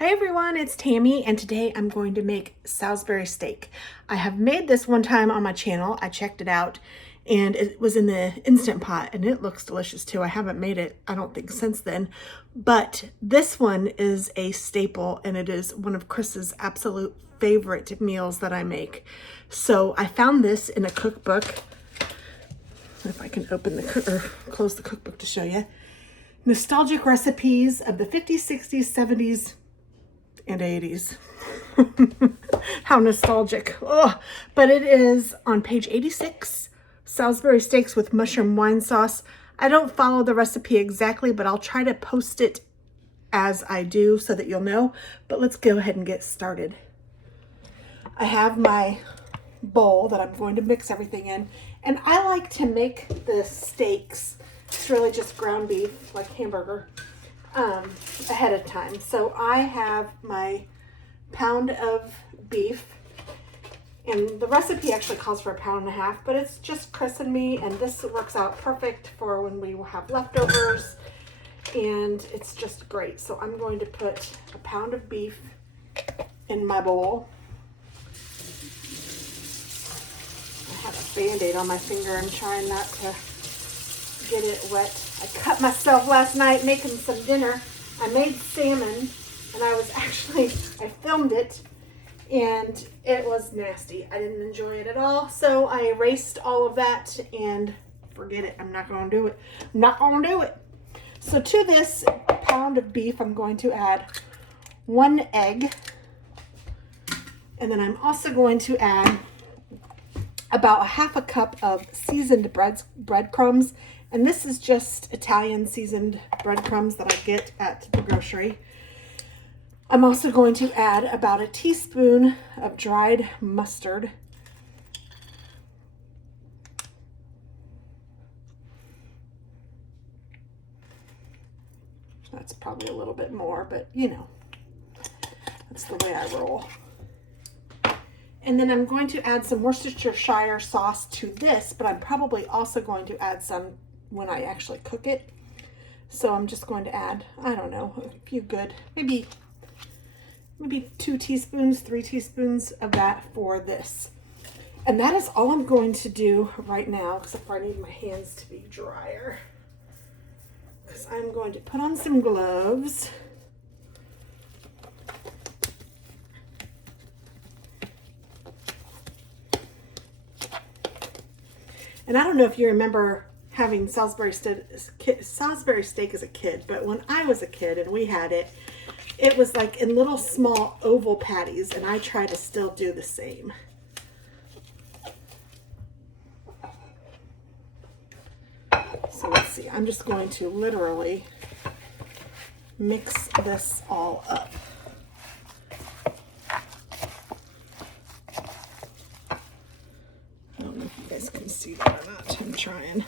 Hi everyone, it's Tammy, and today I'm going to make Salisbury steak. I have made this one time on my channel. I checked it out and it was in the Instant Pot and it looks delicious too. I haven't made it, I don't think, since then, but this one is a staple and it is one of Chris's absolute favorite meals that I make. So I found this in a cookbook. If I can open or close the cookbook to show you. Nostalgic recipes of the 50s, 60s, 70s, and 80s. How nostalgic. Oh, but it is on page 86, Salisbury steaks with mushroom wine sauce. I don't follow the recipe exactly, but I'll try to post it as I do so that you'll know. But let's go ahead and get started. I have my bowl that I'm going to mix everything in. And I like to make the steaks, it's really just ground beef, like hamburger, ahead of time. So I have my pound of beef, and the recipe actually calls for 1.5 pounds, but it's just Chris and me, and this works out perfect for when we will have leftovers, and it's just great. So I'm going to put 1 pound of beef in my bowl. I have a Band-Aid on my finger. I'm trying not to get it wet. I cut myself last night making some dinner. I made salmon, and I filmed it, and it was nasty. I didn't enjoy it at all, so I erased all of that, and forget it. I'm not going to do it. I'm not going to do it. So to this pound of beef, I'm going to add 1 egg, and then I'm also going to add about 1/2 cup of seasoned breadcrumbs. And this is just Italian seasoned breadcrumbs that I get at the grocery. I'm also going to add about 1 teaspoon of dried mustard. That's probably a little bit more, but you know, that's the way I roll. And then I'm going to add some Worcestershire sauce to this, but I'm probably also going to add some when I actually cook it. So I'm just going to add, I don't know, a few good, maybe 2 teaspoons, 3 teaspoons of that for this. And that is all I'm going to do right now, except for I need my hands to be drier, because I'm going to put on some gloves. And I don't know if you remember having Salisbury steak as a kid, but when I was a kid and we had it, it was like in little small oval patties, and I try to still do the same. So let's see, I'm just going to literally mix this all up. I don't know if you guys can see that or not. I'm trying.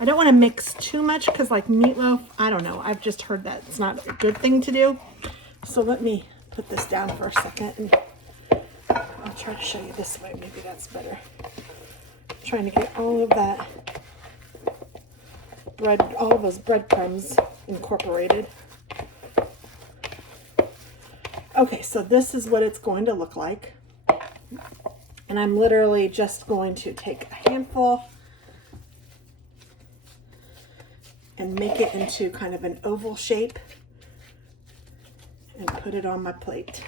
I don't want to mix too much because, like meatloaf, I don't know. I've just heard that it's not a good thing to do. So let me put this down for a second, and I'll try to show you this way. Maybe that's better. I'm trying to get all of that bread, all of those breadcrumbs incorporated. Okay, so this is what it's going to look like. And I'm literally just going to take a handful and make it into kind of an oval shape and put it on my plate.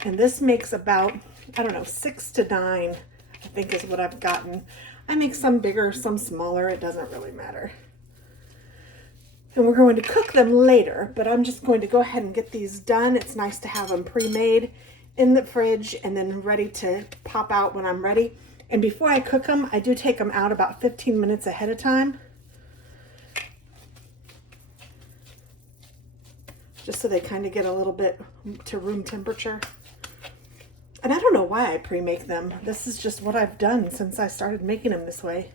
And this makes about, I don't know, 6 to 9, I think is what I've gotten. I make some bigger, some smaller, it doesn't really matter. And we're going to cook them later, but I'm just going to go ahead and get these done. It's nice to have them pre-made in the fridge and then ready to pop out when I'm ready. And before I cook them, I do take them out about 15 minutes ahead of time, just so they kind of get a little bit to room temperature. And I don't know why I pre-make them. This is just what I've done since I started making them this way.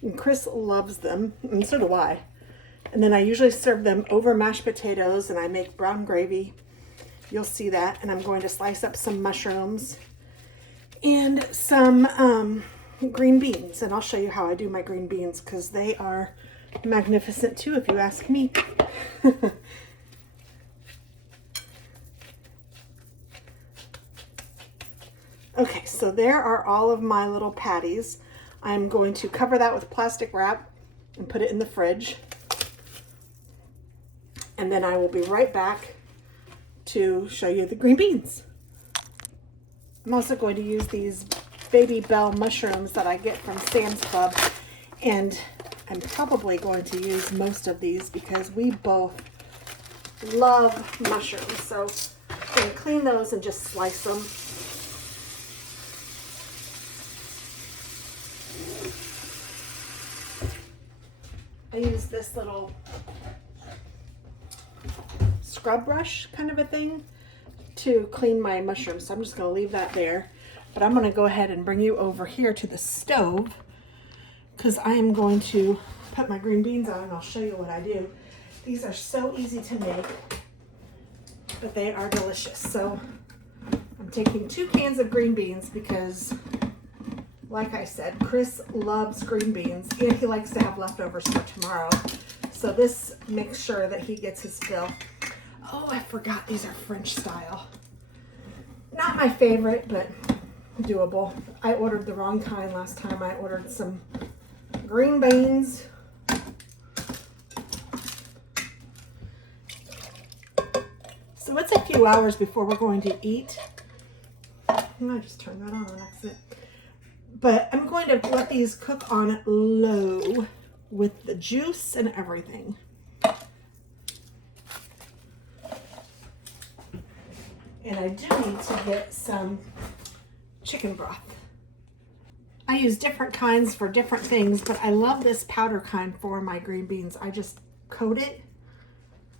And Chris loves them, and so do I. And then I usually serve them over mashed potatoes, and I make brown gravy. You'll see that. And I'm going to slice up some mushrooms and some green beans. And I'll show you how I do my green beans, because they are magnificent too, if you ask me. Okay, so there are all of my little patties. I'm going to cover that with plastic wrap and put it in the fridge. And then I will be right back to show you the green beans. I'm also going to use these baby bell mushrooms that I get from Sam's Club. And I'm probably going to use most of these because we both love mushrooms. So I'm going to clean those and just slice them. I use this little scrub brush kind of a thing to clean my mushrooms. So I'm just going to leave that there. But I'm going to go ahead and bring you over here to the stove, because I am going to put my green beans on and I'll show you what I do. These are so easy to make, but they are delicious. So I'm taking 2 cans of green beans because, like I said, Chris loves green beans and he likes to have leftovers for tomorrow. So this makes sure that he gets his fill. Oh, I forgot these are French style. Not my favorite, but doable. I ordered the wrong kind last time. I ordered some green beans. So it's a few hours before we're going to eat. I just turned that on accident. But I'm going to let these cook on low with the juice and everything. And I do need to get some chicken broth. I use different kinds for different things, but I love this powder kind for my green beans. I just coat it.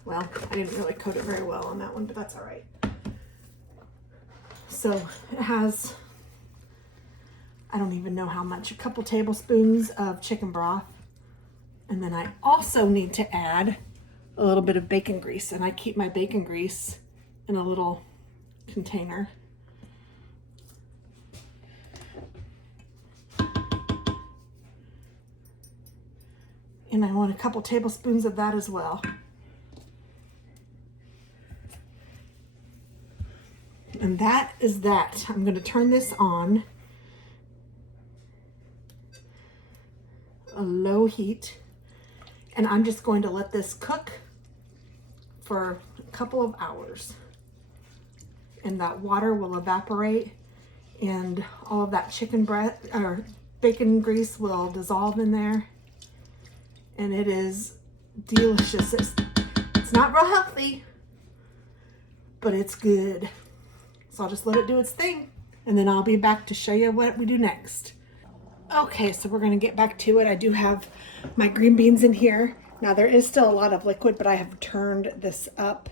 Well, I didn't really coat it very well on that one, but that's all right. So it has, I don't even know how much, a couple tablespoons of chicken broth. And then I also need to add a little bit of bacon grease, and I keep my bacon grease in a little container. And I want a couple tablespoons of that as well. And that is that. I'm going to turn this on a low heat, and I'm just going to let this cook for a couple of hours. And that water will evaporate, and all of that chicken breast or bacon grease will dissolve in there, and it is delicious. It's not real healthy, but it's good. So I'll just let it do its thing, and then I'll be back to show you what we do next. Okay, so we're going to get back to it. I do have my green beans in here. Now there is still a lot of liquid, but I have turned this up,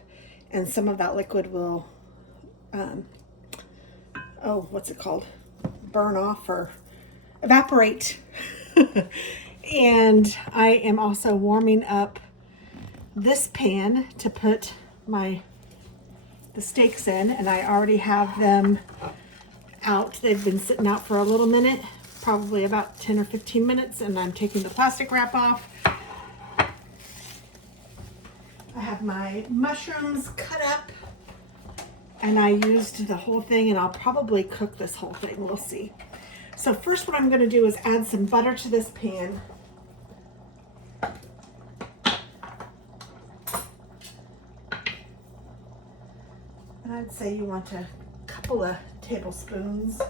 and some of that liquid will what's it called? Burn off or evaporate. And I am also warming up this pan to put the steaks in, and I already have them out. They've been sitting out for a little minute, probably about 10 or 15 minutes, and I'm taking the plastic wrap off. I have my mushrooms cut up, and I used the whole thing, and I'll probably cook this whole thing. We'll see. So first what I'm going to do is add some butter to this pan. And I'd say you want a couple of tablespoons.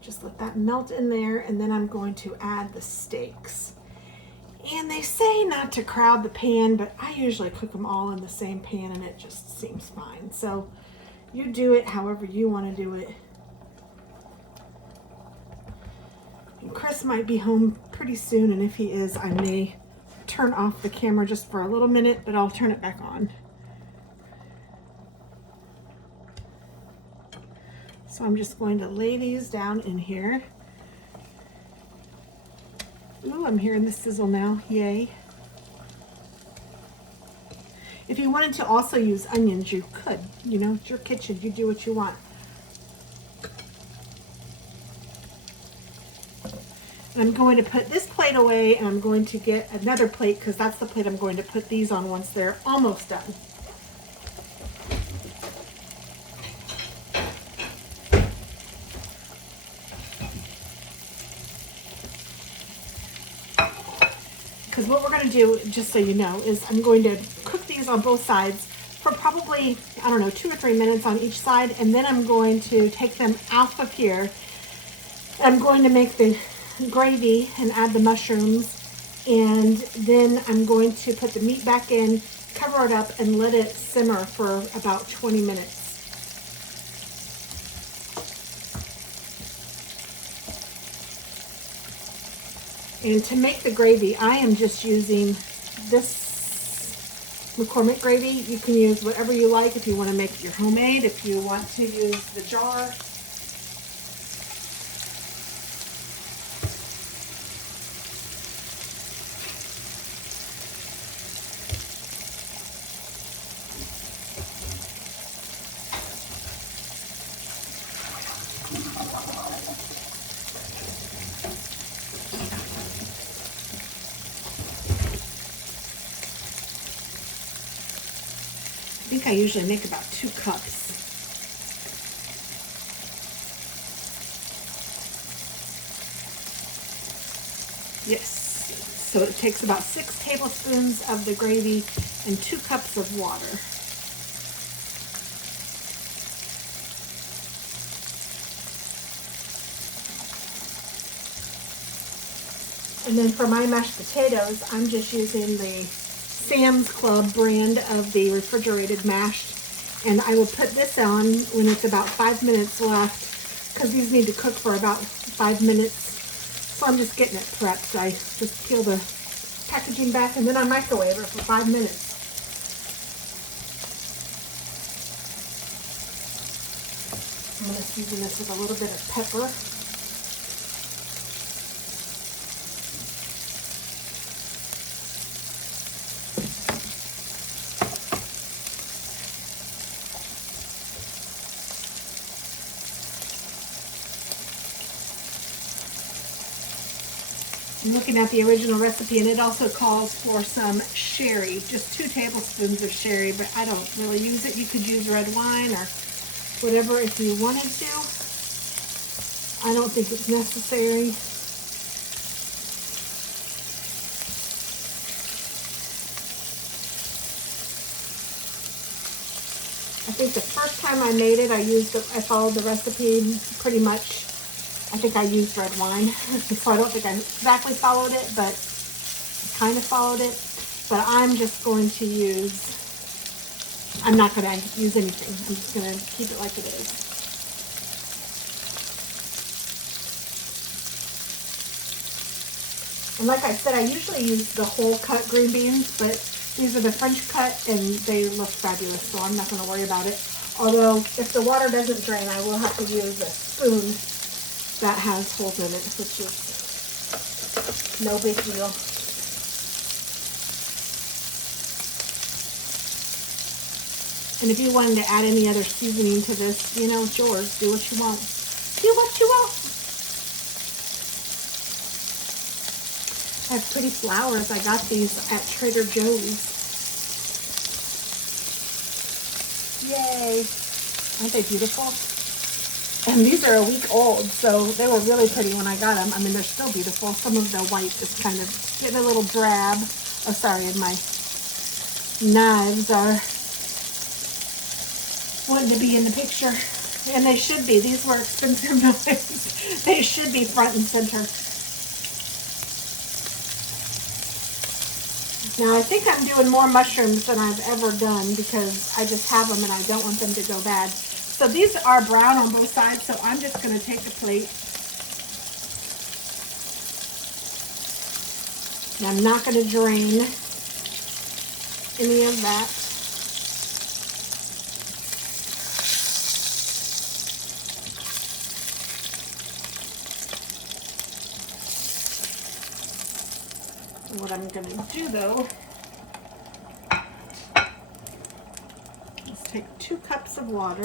Just let that melt in there, and then I'm going to add the steaks. And they say not to crowd the pan, but I usually cook them all in the same pan, and it just seems fine. So you do it however you want to do it. And Chris might be home pretty soon, and if he is, I may turn off the camera just for a little minute, but I'll turn it back on. So I'm just going to lay these down in here. Ooh, I'm hearing the sizzle now, yay. If you wanted to also use onions, you could. You know, it's your kitchen, you do what you want. And I'm going to put this plate away, and I'm going to get another plate because that's the plate I'm going to put these on once they're almost done. Because what we're going to do, just so you know, is I'm going to cook these on both sides for probably, I don't know, 2 or 3 minutes on each side, and then I'm going to take them off of here. I'm going to make the gravy and add the mushrooms, and then I'm going to put the meat back in, cover it up, and let it simmer for about 20 minutes. And to make the gravy, I am just using this McCormick gravy. You can use whatever you like if you want to make your homemade, if you want to use the jar. I think I usually make about 2 cups. Yes, so it takes about 6 tablespoons of the gravy and 2 cups of water. And then for my mashed potatoes, I'm just using the Sam's Club brand of the refrigerated mashed, and I will put this on when it's about 5 minutes left because these need to cook for about 5 minutes. So I'm just getting it prepped. I just peel the packaging back and then I microwave it for 5 minutes. I'm going to season this with a little bit of pepper. I'm looking at the original recipe, and it also calls for some sherry, just 2 tablespoons of sherry, but I don't really use it. You could use red wine or whatever if you wanted to. I don't think it's necessary. I think the first time I made it, I followed the recipe pretty much. I think I used red wine, so I don't think I exactly followed it, but kind of followed it. But I'm just going to I'm not going to use anything. I'm just going to keep it like it is. And like I said, I usually use the whole cut green beans, but these are the French cut and they look fabulous, so I'm not going to worry about it. Although if the water doesn't drain, I will have to use a spoon that has holes in it, which is no big deal. And if you wanted to add any other seasoning to this, you know, it's yours. Do what you want. Do what you want. I have pretty flowers. I got these at Trader Joe's. Yay. Aren't they beautiful? And these are a week old, so they were really pretty when I got them. I mean, they're still beautiful. Some of the white is kind of getting a little drab. Oh, sorry, and my knives are wanting to be in the picture. And they should be. These were expensive knives. They should be front and center. Now, I think I'm doing more mushrooms than I've ever done because I just have them and I don't want them to go bad. So these are brown on both sides, so I'm just going to take a plate. And I'm not going to drain any of that. What I'm going to do though is take 2 cups of water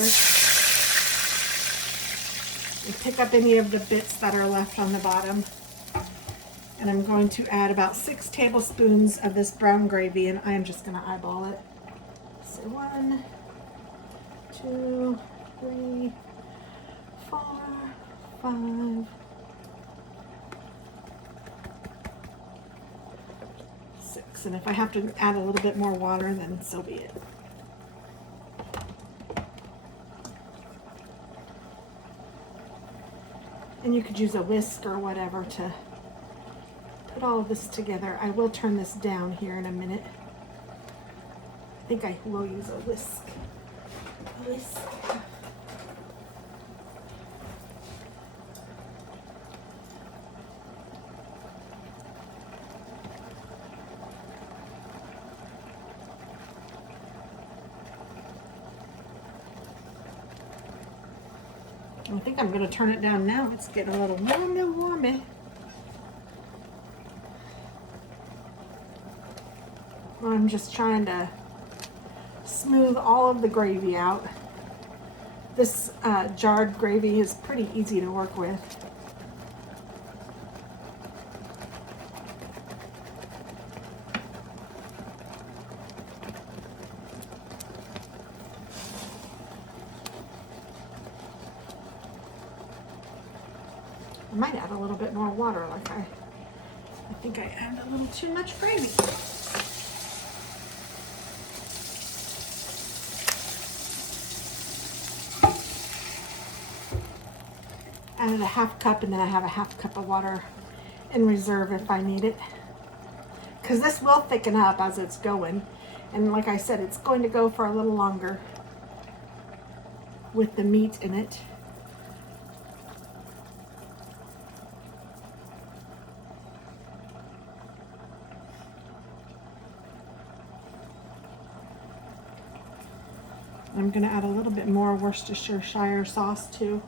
and pick up any of the bits that are left on the bottom. And I'm going to add about 6 tablespoons of this brown gravy, and I'm just going to eyeball it. So 1, 2, 3, 4, 5, 6. And if I have to add a little bit more water, then so be it. And you could use a whisk or whatever to put all of this together. I will turn this down here in a minute. I think I will use a whisk. I think I'm going to turn it down now. It's getting a little warmy. I'm just trying to smooth all of the gravy out. This jarred gravy is pretty easy to work with. I might add a little bit more water, like I think I added a little too much gravy. Added a 1/2 cup, and then I have a 1/2 cup of water in reserve if I need it. Because this will thicken up as it's going. And like I said, it's going to go for a little longer with the meat in it. I'm going to add a little bit more Worcestershire sauce too.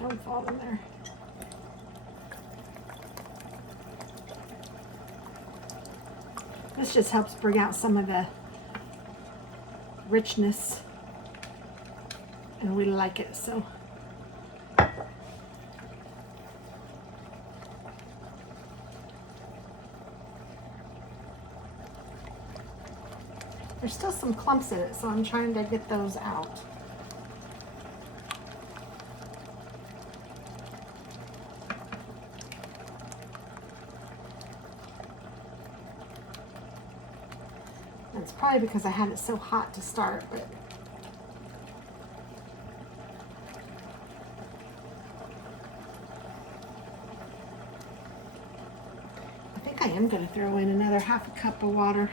Don't fall in there. This just helps bring out some of the richness, and we like it so. There's still some clumps in it, so I'm trying to get those out. It's probably because I had it so hot to start, but I think I am going to throw in another 1/2 cup of water.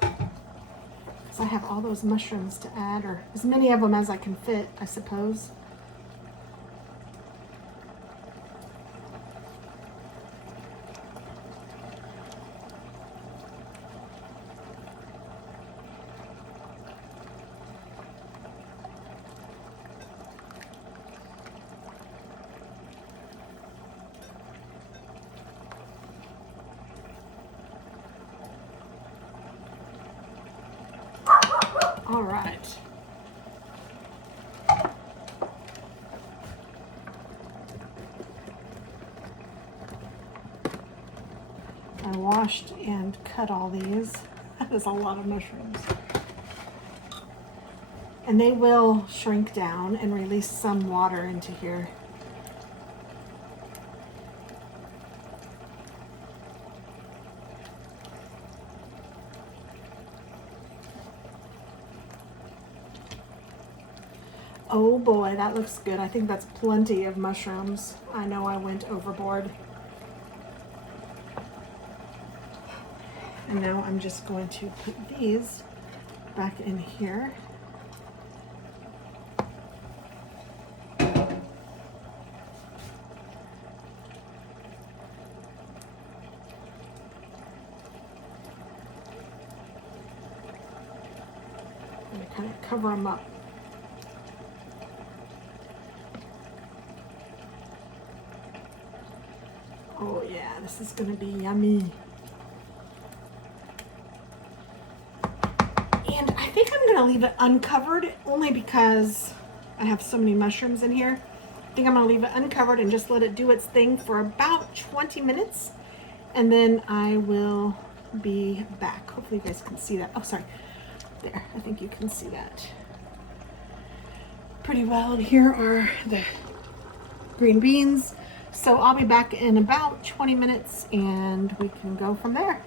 Because I have all those mushrooms to add, or as many of them as I can fit, I suppose. All right. I washed and cut all these. That is a lot of mushrooms. And they will shrink down and release some water into here. Oh boy, that looks good. I think that's plenty of mushrooms. I know I went overboard. And now I'm just going to put these back in here. And kind of cover them up. Oh yeah, this is gonna be yummy. And I think I'm gonna leave it uncovered only because I have so many mushrooms in here. I think I'm gonna leave it uncovered and just let it do its thing for about 20 minutes. And then I will be back. Hopefully you guys can see that. Oh, sorry. There, I think you can see that pretty well. And here are the green beans. So I'll be back in about 20 minutes and we can go from there.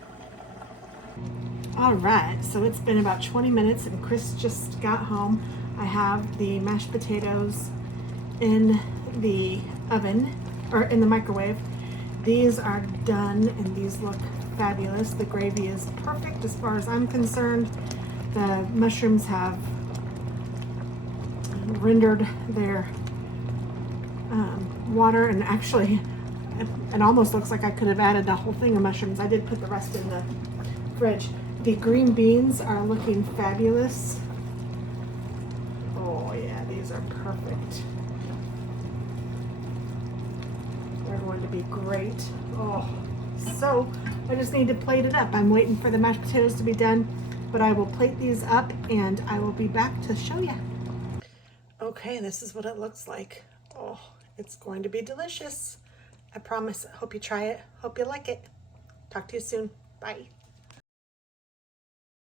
All right, so it's been about 20 minutes and Chris just got home. I have the mashed potatoes in the oven, or in the microwave. These are done and these look fabulous. The gravy is perfect as far as I'm concerned. The mushrooms have rendered their water, and actually it almost looks like I could have added a whole thing of mushrooms. I did put the rest in the fridge. The green beans are looking fabulous. Oh yeah, these are perfect. They're going to be great. Oh, so I just need to plate it up. I'm waiting for the mashed potatoes to be done, but I will plate these up and I will be back to show you. Okay, this is what it looks like. Oh, it's going to be delicious. I promise. Hope you try it. Hope you like it. Talk to you soon. Bye.